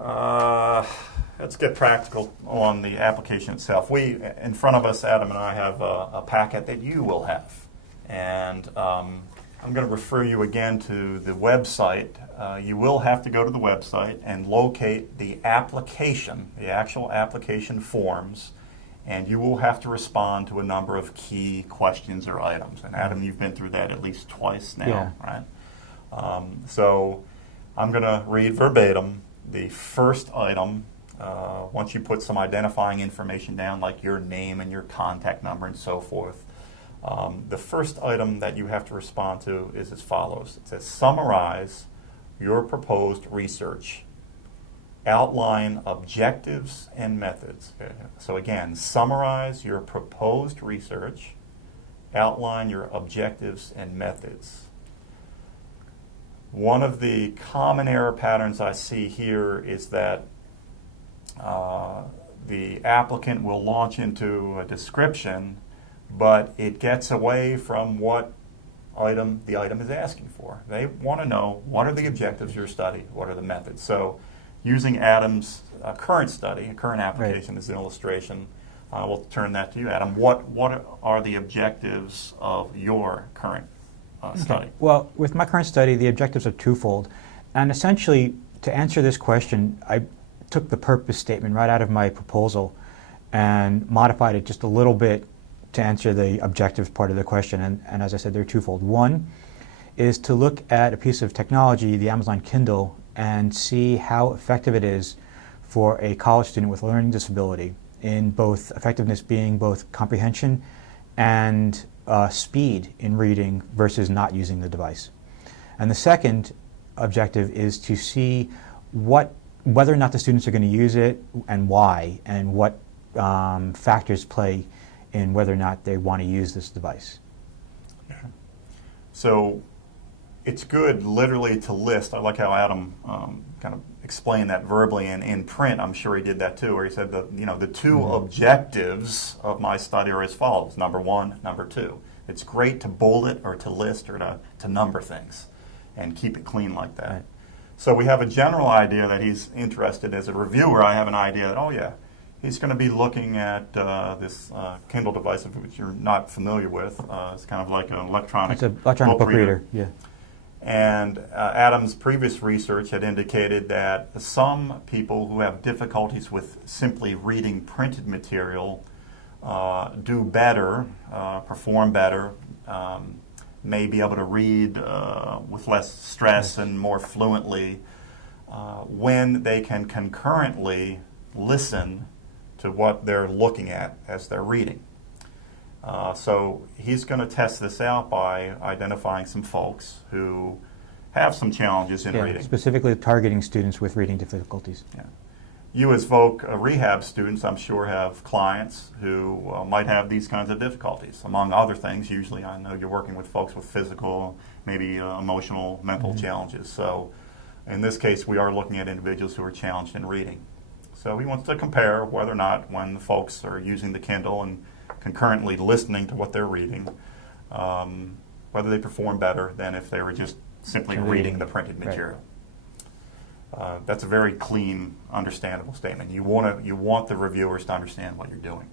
Let's get practical on the application itself. In front of us, Adam and I have a packet that you will have. And I'm going to refer you again to the website. You will have to go to the website and locate the application, the actual application forms, and you will have to respond to a number of key questions or items. And Adam, you've been through that at least twice now, right? So I'm going to read verbatim the first item. Once you put some identifying information down, like your name and your contact number and so forth, the first item that you have to respond to is as follows. It says, summarize your proposed research. Outline objectives and methods. So again, summarize your proposed research. Outline your objectives and methods. One of the common error patterns I see here is that the applicant will launch into a description, but it gets away from what the item is asking for. They want to know, what are the objectives of your study, what are the methods. So using Adam's current study, current application as an illustration, we'll turn that to you, Adam. What are the objectives of your current study? Well, with my current study, the objectives are twofold. And essentially, to answer this question, I took the purpose statement right out of my proposal and modified it just a little bit to answer the objectives part of the question. And as I said, they're twofold. One is to look at a piece of technology, the Amazon Kindle, and see how effective it is for a college student with a learning disability, in both effectiveness being both comprehension and speed in reading versus not using the device. And the second objective is to see whether or not the students are going to use it and why, and what factors play in whether or not they want to use this device. So it's good literally to list. I like how Adam kind of explained that verbally, and in print I'm sure he did that too, where he said the two objectives of my study are as follows: number one, number two. It's great to bold it or to list or to number things and keep it clean like that. Right. So we have a general idea that he's interested. As a reviewer, I have an idea that, oh yeah, he's going to be looking at this Kindle device, which you're not familiar with. It's kind of like an electronic book reader. Yeah. And Adam's previous research had indicated that some people who have difficulties with simply reading printed material do better, perform better, may be able to read with less stress and more fluently when they can concurrently listen to what they're looking at as they're reading. So he's going to test this out by identifying some folks who have some challenges in reading. Specifically targeting students with reading difficulties. Yeah. You as VOC rehab students, I'm sure, have clients who might have these kinds of difficulties. Among other things, usually I know you're working with folks with physical, maybe emotional, mental challenges. So in this case, we are looking at individuals who are challenged in reading. So he wants to compare whether or not, when the folks are using the Kindle and concurrently listening to what they're reading, whether they perform better than if they were just simply reading the printed material. Right. That's a very clean, understandable statement. You want the reviewers to understand what you're doing.